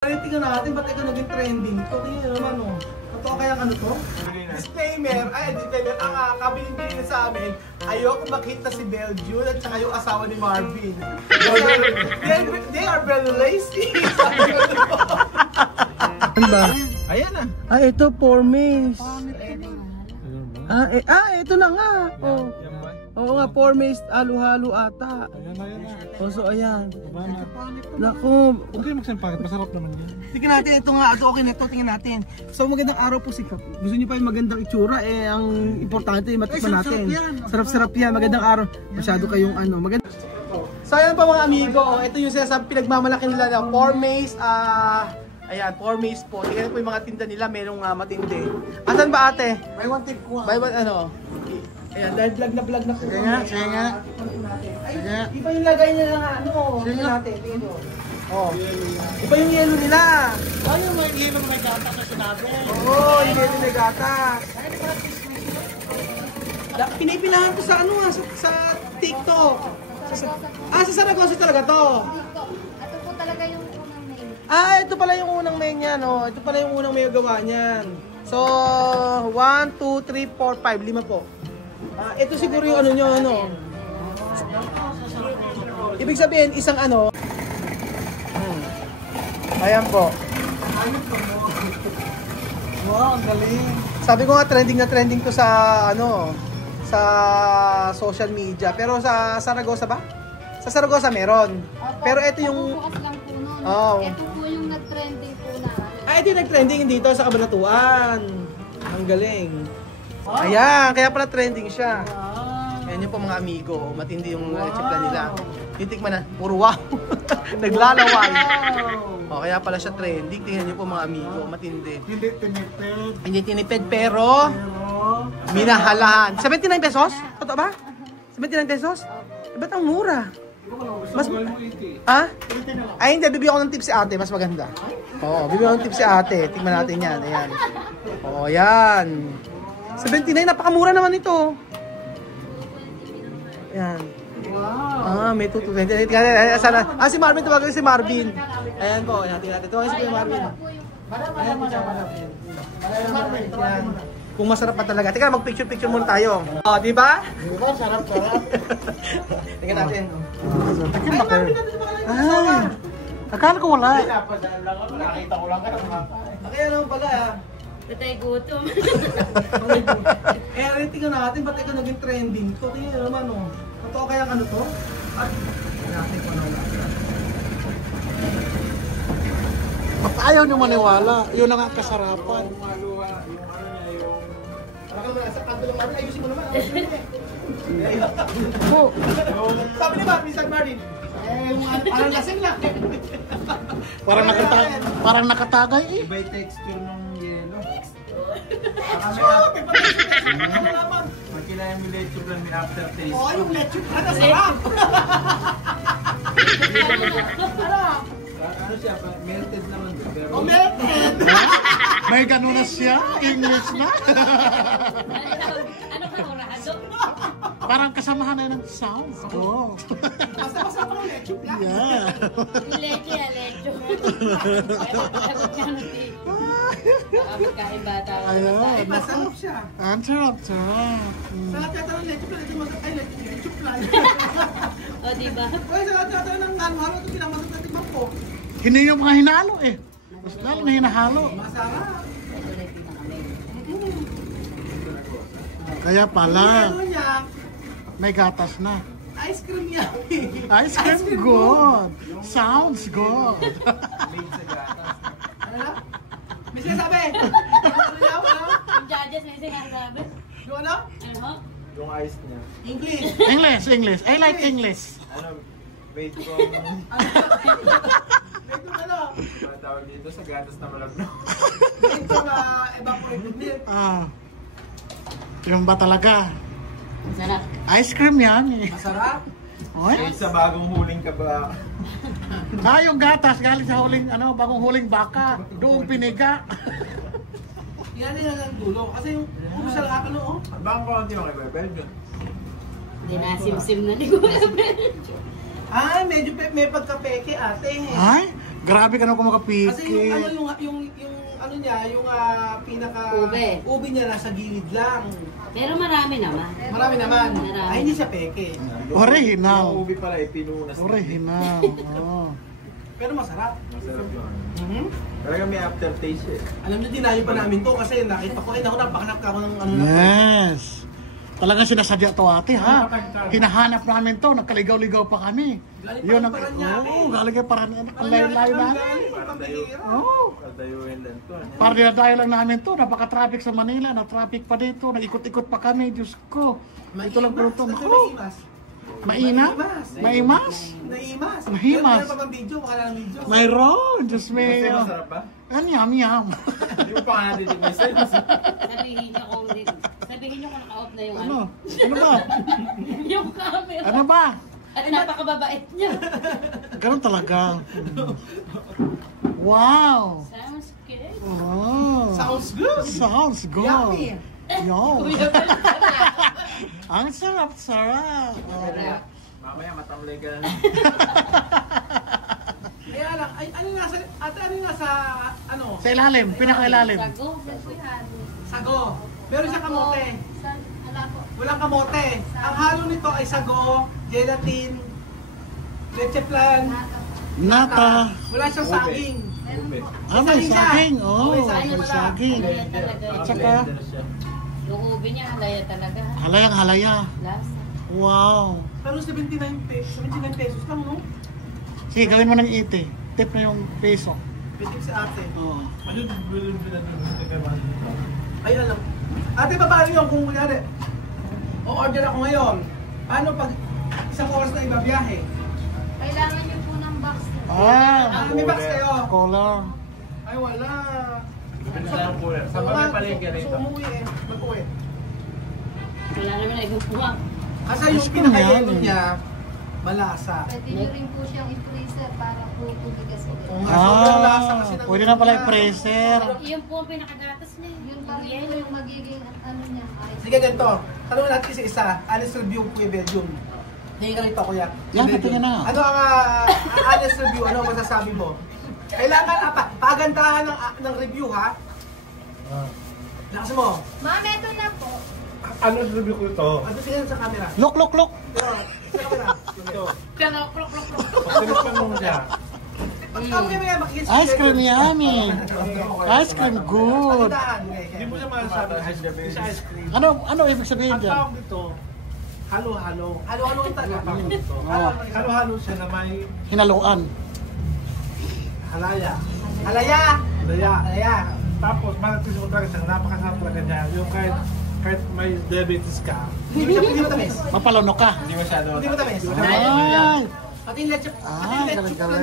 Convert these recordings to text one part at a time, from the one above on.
Tingnan natin, ba't ito naging trending? Ito, tingnan naman o. Totoo kaya ano to? Disclaimer, ang kabiling-bilin sa amin, ayoko makita si Belgium at saka yung asawa ni Marvin. They are very lazy. Ano ba? Ayan na. Ah, ito, Pormace. Ito na nga. Oh. Oo nga, Pormace, halo-halo ata. Oh, so ayan. Naku. Huwag kayo magsampakit, masarap naman yan. Tingnan natin, ito nga, ito okay na ito, tingnan natin. So magandang araw po si Kap. Gusto niyo pa yung magandang itsura, ang importante matikman natin. Sarap-sarap yan, magandang araw. Masyado kayong maganda. So ayan pa mga amigo, ito yung sinasabi, pinagmamalaki nila na Pormace, ayan, Pormace po. Tingnan po yung mga tinda nila, merong matindi. Asan ba ate? May one tip ko. May one ayan, dahil vlog na po. Sige nga. Sige. Iba yung lagay nila na tingnan natin, tingnan mo. Oh. Iba yung yelo nila. Oh, yung may yelo may gatas na sinabi. Oo, yung yelo may gatas. Pinipilahan ko sa sa TikTok. Sa Saragosa talaga to. Ito po talaga yung unang main. Ito pala yung unang main niya, no. Ito pala yung unang may gawa niyan. So, 1, 2, 3, 4, 5, 5 po. Ito siguro yung nyo, Ibig sabihin, isang Ayan po. Wow, ang galing. Sabi ko nga trending na trending to sa sa social media. Pero sa Saragosa ba? Sa Saragosa meron. Pero ito yung bukas lang po nun. Oh. Ito po yung nag-trending po na. ito yung nag-trending dito sa Cabanatuan. Ang galing. Ayan, kaya pala trending siya. Ayan yung po mga amigo. Matindi yung chipla nila. Titikman na. Puro wow. Naglalaway. Kaya pala siya trending. Tingnan niyo po mga amigo. Matindi. Hindi tinipid. Hindi tinipid pero minahalahan. 79 pesos? Totoo ba? 79 pesos? Ba't ang mura? Mas hindi, bibigyan ko ng tip si ate. Mas maganda. Bibigyan ko ng tip si ate. Tingnan natin yan. Ayan. Yan. 79, napakamura naman ito. Yan. May 220. Sana. Si Marvin, tawagin si Marvin. Ayan po, natin natin. Tawagin si Marvin. Ayan po siya, Marvin. Yan. Kung masarap pa talaga. Teka, mag-picture muna tayo. Di ba? Diba, sarap. Tingnan natin. Takin ba kayo? Akala ko wala. Nakita ko lang. Kaya naman pala Patay gutom. tingnan natin, ba't ito naging trending? Ito, tingnan naman Totoo kaya to? Natin ko Ba't ayaw nyo maniwala? Yun ang kasarapan. Sa kanto lang Marvin, ayusin mo naman. Sabi ni Marvin, San Marvin, parang lasing lang. Parang nakatagay eh. Iba yung texture ng yelo. Magkilala yung leche plan, may aftertaste. Yung leche plan, sarap! Ano siya, melted naman. Melted! May ganun na siya? English na? Ano ka orado? Parang kasamahan na ng sound. Basta masarap ang leche plan. Yeah. Leche. Pagkain bata. Ayan. Masarap siya. Ang sarap. Sa lahat yata ng leche plan, leche plan. O, diba? Sa lahat yata ng halo-halo, ito pinakamasarap natin po. Hindi yung mga hinalo eh. Mas lalo na hinahalo. Masarap. Kaya pala, Niya, may gatas na. ice cream niya. Ice cream good. Sounds good. Ano na? May sinasabi? Yung judges may sinasabi. Yung ano? Ano? Yung ice niya. English. English. I like English. Made from... Made from ano? Tawag dito sa gatas na malabno. Made from evaporated milk. Yung ba talaga? Sarap. Ice cream yan eh. Masarap. Oy? Sa bagong huling ka ba? Yung gatas galing sa bagong huling baka. Doon piniga. Yan nila ng dulo. Kasi yung puro sa lahat Bang konti yung kay Belgium. Hindi na simsim na ni Kuya Belgium. Medyo may pagka-peke ate. Ay, Grabe ka na kung makapiki. Kasi yung ano niya, yung pinaka Ube niya nasa gilid lang. Pero marami naman. Marami naman. Marami. Ay, hindi siya peke. Original. Yung ubi pala, pinunas. Original. Oh. Pero masarap. Masarap yun. Mhm. Talaga may aftertaste eh. Alam niyo, dinayo pa namin to kasi nakita ko, ako napakanak ako ng ano na to. Yes. Talagang sinasadya to ate ha. Hinahanap namin to, nagkaligaw-ligaw pa kami. Galing pa rin Oo, galing kay Paranaque. Ang layo-layo namin. Oo. Kadayuhin lang to. Para dinadayo lang namin to, napaka-traffic sa Manila, na-traffic pa dito, nag-ikot-ikot pa kami, Diyos ko. Ito lang po ito. Mainam? Maimas? Naimas. Mahimas. Meron pa bang video? Wala ng video. Mayroon, Diyos Kasi me. masarap ba? Ano yum. Hindi mo pa nga natin yung message. Sabihin niyo kung naka-off na yung Ano? ano. Ano ba? Yung camera. Ano ba? At napakababait niya. Ganun talaga. Wow. Sounds good. Oh. Sounds good. Sounds good. Yummy. Yo. Kuya pala. Ang sarap-sarap. Mamaya matamlay ka na. Kaya lang, ay, ano nasa, ano? Sa ilalim, pinaka-ilalim. Sago. Kuya. Sago. Meron siya kamote. Wala po. Walang kamote. Ang halo nito ay sago, gelatin, leche flan, Nata. wala siyang saging. Ube. May saging. Oh, May saging may pala. saging. Halaya talaga. At saka, Blender siya. Yung ube niya, halaya talaga. halayang halaya. Lasa. Wow. Pero 79 pesos lang, no? Sige, gawin mo ng 80. Tip na yung peso. Bitin si ate. Oh. Ay, alam. Ate, paano yun kung kunyari, o-order ako ngayon, paano pag isang oras na ibabiyahe? Kailangan niyo po ng box. May box kayo? Color. Ay, wala. Depende sa yung cooler. Sa ba may palengke Gusto rito? umuwi eh. Mag-uwi. Wala naman na ibang puwang. Kasi Ayos yung ko pinakayelo yan. niya, malasa. Pwede nyo rin po siyang i-freezer para po tubigas ulit. Oo nga, sobrang lasa kasi ng Pwede na pala niya. i-freezer. Yun po ang pinakagatas niya. Yun pa rin po yung magiging ano niya. Sige, ganito. Tanong natin isa-isa. Honest review, Kuya Belgium. Hindi ka rito, Kuya. Yan, Kuya patingin Belgium. na. Ano ang honest review? Ano ang masasabi mo? Kailangan, pagandahan ng review, ha? Lakas mo. Ma'am, eto na po. Ano review ko ito? Ano tingnan sa camera? Look. Pero, sa camera. Ito. Pagkalipan mo siya. Okay, may makikita. Ice cream yummy. Ice cream good. Hindi mo siya masasabi na ice cream. Ano ibig sabihin Ang dyan? tawag dito, halo-halo. Halo-halo ang taga. Halo-halo siya na may Hinaluan. halaya. Halaya! Halaya. Halaya! Tapos, malatis ko talaga siya, napakasarap talaga niya. Yung kahit may diabetes ka, Hindi mo tamis. Mapalunok ka. Hindi masyado. Hindi mo tamis. Ay! Pati yung leche. Galing-galing.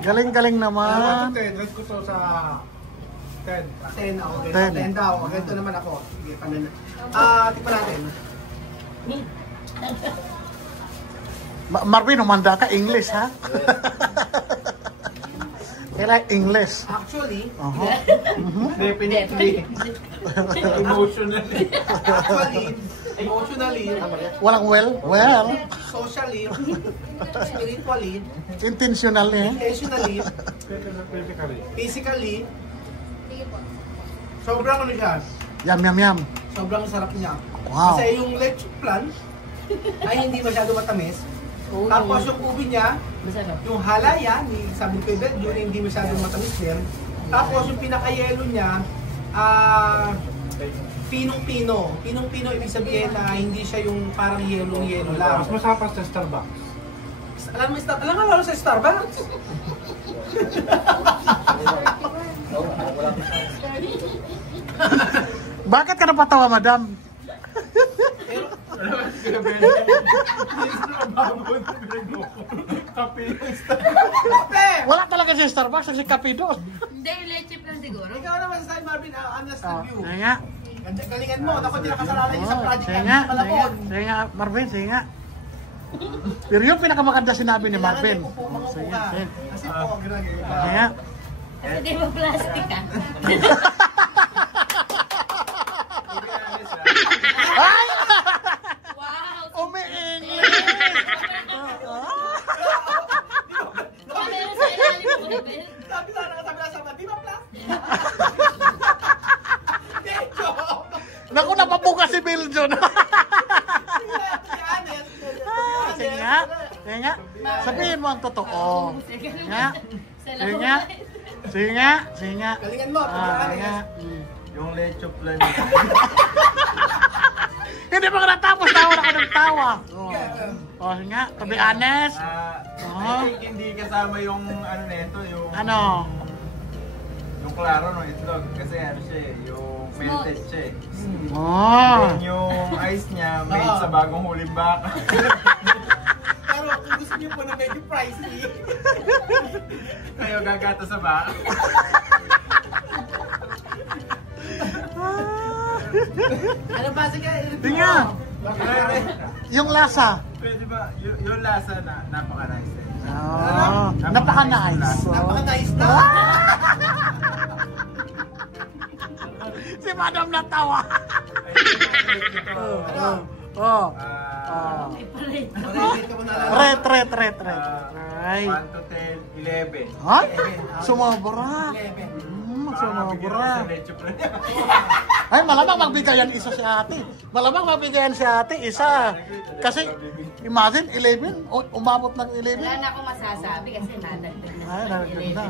Galing-galing naman. rate ko to sa 10. 10 ako. 10. 10 daw. Ganito naman ako. Sige, panin. Tikman natin. Marvin, umanda ka. English, ha? Kailangan English. Actually, Definitely. Emotionally. emotionally, Walang well, socially, spiritually, intentional eh. intentionally, physically, sobrang ano siya, Yum. sobrang sarap niya. Wow. Kasi yung leche flan ay hindi masyado matamis. Tapos yung ubi niya, Masarap. yung halaya, ni sabi ko yun hindi masyadong matamis din. Tapos yung pinaka-yelo niya, pinong-pino. Pinong-pino ibig sabihin na hindi siya yung parang yellow-yellow lang. Mas masapas sa Starbucks. Alam nga lalo sa Starbucks. Bakit ka napatawa, madam? Kape. Kape! Wala talaga si Starbucks, kasi kape doon. Hindi, leche plan siguro. Ikaw naman sa Marvin, honest review. Sige nga. Galingan mo, ako hindi nakasalanan niya sa project Sige namin nga, sa Malabon. sige nga, Marvin, sige nga. Pero yung pinakamaganda sinabi ni Marvin. Kailangan upo, mga upo Sige, ka. sige. Kasi po, ginagawa. Sige nga. Kasi di ba plastic ka? Wow! Umi-English! Baka meron sa ilalim mo. Naku, napabuka si Belgium. Sige nga. Sige nga. Sabihin mo ang totoo. Sige nga. Sige nga. Sige nga. Sige nga. Galingan mo. Sige nga. Yung lecho plan. Hindi pa ka natapos. Tawa na ka ng tawa. O, sige nga. To be honest. I think hindi kasama yung ano nito, yung... Ano? Yung klaro ng itlog. Kasi ano siya eh, yung melted siya eh. Oh. Then yung ice niya made sa bagong huling baka. Pero kung gusto niyo po na medyo pricey. Kayo gagata sa baka. Ano ba? Sige. Sige nga. Yung lasa. Pwede ba? Yung lasa na napaka-nice eh. Oh. Napaka-nice. Napaka-nice na. Si Madam natawa. Oh. Ret. Ay. 1 to 10, 11. Ay, sumobra. Sumobra. Ay, malamang magbigayan isa si ate. Malamang magbigayan si ate isa. Kasi, imagine, 11. Umabot ng 11. Wala na akong masasabi kasi nadagdag na. Ay, naganda.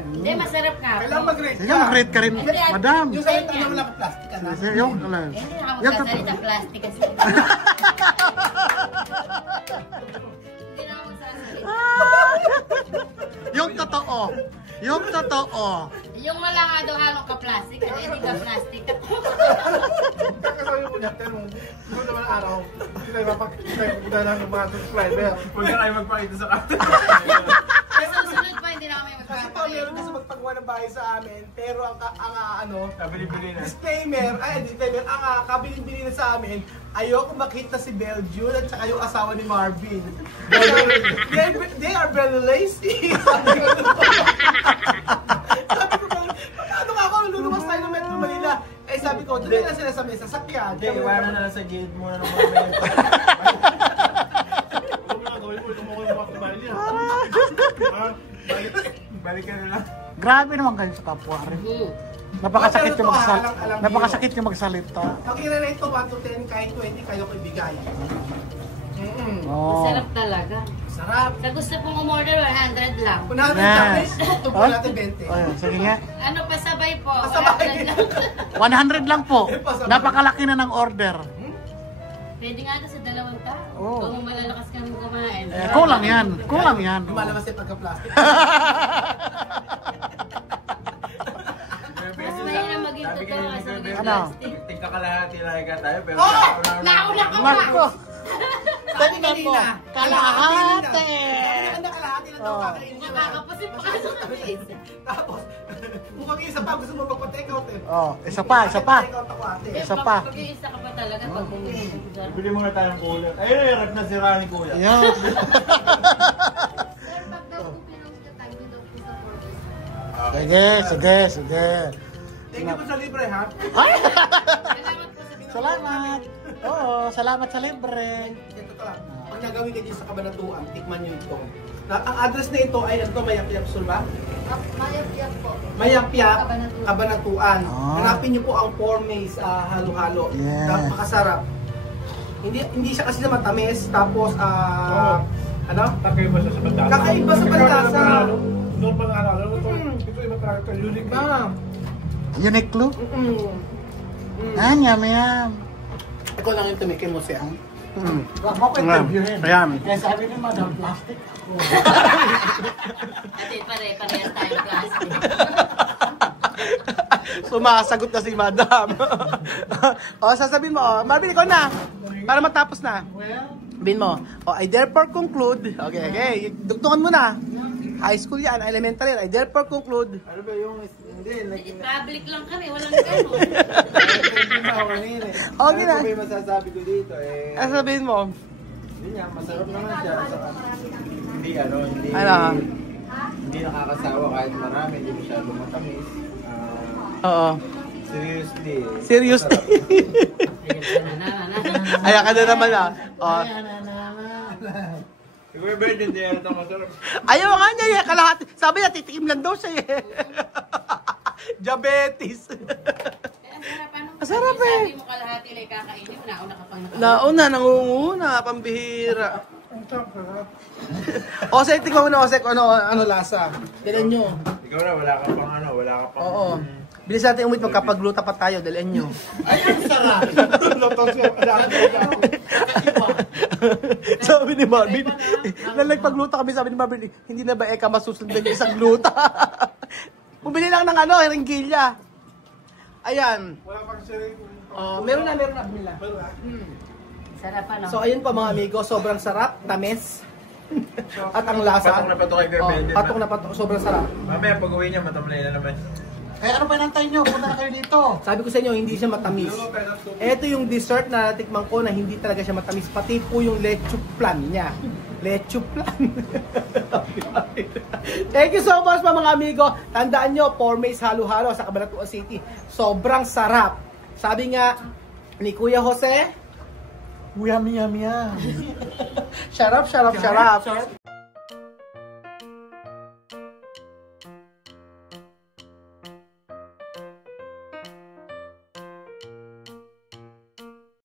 Hindi, masarap ka. Kailangan mag-rate Sige, mag-rate ka rin, madam. Yung sa'yo na wala ka plastic ka na. Yung, Hindi na ako magsasalita plastic kasi. Hindi na ako magsasalita. yung totoo. Yung totoo. Yung wala nga daw halong ka-plastic, kasi hindi ka plastic. Kakasabi mo niya, pero kung naman araw, hindi tayo mapagpunta ng mga subscriber. Huwag na kayo magpakita sa kata. Sa susunod pa, hindi na kami Kasi pa magpapalito. meron kasi magpagawa ng bahay sa amin, pero ang ano, Kabili-bili na. disclaimer, ang kabiling-bili na sa amin, ayoko makita si Belgium at saka yung asawa ni Marvin. They are very lazy. Sabi ko, ano nga ako, luluwas tayo ng Metro Manila. Eh sabi ko, doon na sila sa mesa, sakyan. Hindi, iwanan na lang sa gate muna ng mga men. Huwag mo na gawin mo, tumukoy mo ako kumain niya. Balikan na lang. Grabe naman kayo sa kapwa rin. Napakasakit yung magsalita. Napakasakit yung magsalita. Pag i-rate to 1 to 10, kahit 20, kayo ko ibigay. Oh. Masarap talaga. Sarap. Sa gusto pong umorder, 100 lang. Kung natin Yes. tapos, tupo natin 20. Oh, sige nga. Ano, pasabay po. Pasabay. 100 lang. 100 lang po. Napakalaki na ng order. Pwede nga ito sa 2 tao. Oh. Kung malalakas kang kumain. Kulang yan. Kulang yan. Lumalabas yung pagka-plastic. Mas mahirap maging totoo kasi maging Ano? plastic. Tingka kalahati lang ka tayo, pero Nauna ka pa! Marco. Tingnan mo. Kalahati. Kalahati lang daw kakainin niya. Nakakapasit pa kaso kami. Tapos, mukhang isa pa, gusto mo magpa-take out eh. Oh, isa pa. Take out ako ate. Isa pa. Pag yung isa ka pa talaga, pag bumili. bili muna tayo ng kuya. Ayun, rep na si Rani kuya. Yan. Sir, pag daw po pinost ka, tag nyo daw po sa purpose. Sige. Thank you po sa libre ha. Salamat po sa Salamat. Oo, salamat sa libre. Ito to lang. Pag nagawin kayo sa Kabanatuan, tikman nyo ito. Ang address na ito ay ito, Mayapyap Sur ba? Mayapyap po. Mayapyap, Kabanatuan. Kabanatuan. Ah. Hanapin nyo po ang Pormays halo-halo. Yes. Napakasarap. Hindi siya kasi na matamis, tapos ano? Kakaiba siya sa bandasa. Kakaiba sa bandasa. Normal na ano, ito iba talaga, unique. Uniqlo? Yummy. Ikaw lang yung tumikim mo siya. Ako ko interviewin. Ayan. Kaya sabi ni Madam, plastic ako. Ate, pare-parehas tayong plastic. Sumasagot na si Madam. Sasabihin mo, Marvin, ikaw na. Para matapos na. Sabihin mo, I therefore conclude. Okay. Dugtungan mo na. High school yan, elementary yan. I therefore conclude. Ano ba yung, hindi, Public lang kami, walang gano'n. hindi na ako kanina eh. Okay na. Ano ba yung masasabi ko dito eh? Sabihin mo. Hindi nga, masarap naman siya. Hindi hindi nakakasawa kahit marami, hindi masyado matamis. Oo. Seriously. Ayan ka na naman Kuya Bird, hindi ito masarap. Ayaw nga niya kalahati. Sabi niya, titikim lang daw siya Diabetes. Masarap Masarap eh. Sabi mo kalahati lang kakainin, nauna ka pang nakakain. Nauna, nangunguna, pambihira. Osek, tingnan mo na Osek, ano lasa. Tignan nyo. Ikaw na, wala ka pang ano, wala ka pang... Oo. Bilis natin umit, magkapagluta pa tayo, dalhin nyo. Ay, ang sarap. Sabi ni Marvin, nagpagluta kami, sabi ni Marvin, hindi na ba eka masusundan yung isang gluta? Bumili lang ng ringgilya. Ayan. Wala pang siya. Meron na bumili na. Sarap ano? So ayun pa mga amigo, sobrang sarap, tamis. At ang lasa. Patok na patok kay Girl Bendit. Patok na patok, sobrang sarap. Mamaya pag uwi niya, matamlay na naman. Kaya ano pa inantay nyo? Punta na kayo dito. Sabi ko sa inyo, hindi siya matamis. Ito yung dessert na natikman ko na hindi talaga siya matamis. Pati po yung leche flan niya. Leche flan. Thank you so much mga amigo. Tandaan nyo, Pormace halo-halo sa Cabanatuan City. Sobrang sarap. Sabi nga ni Kuya Jose, Yummy, yummy, yummy. Sharap.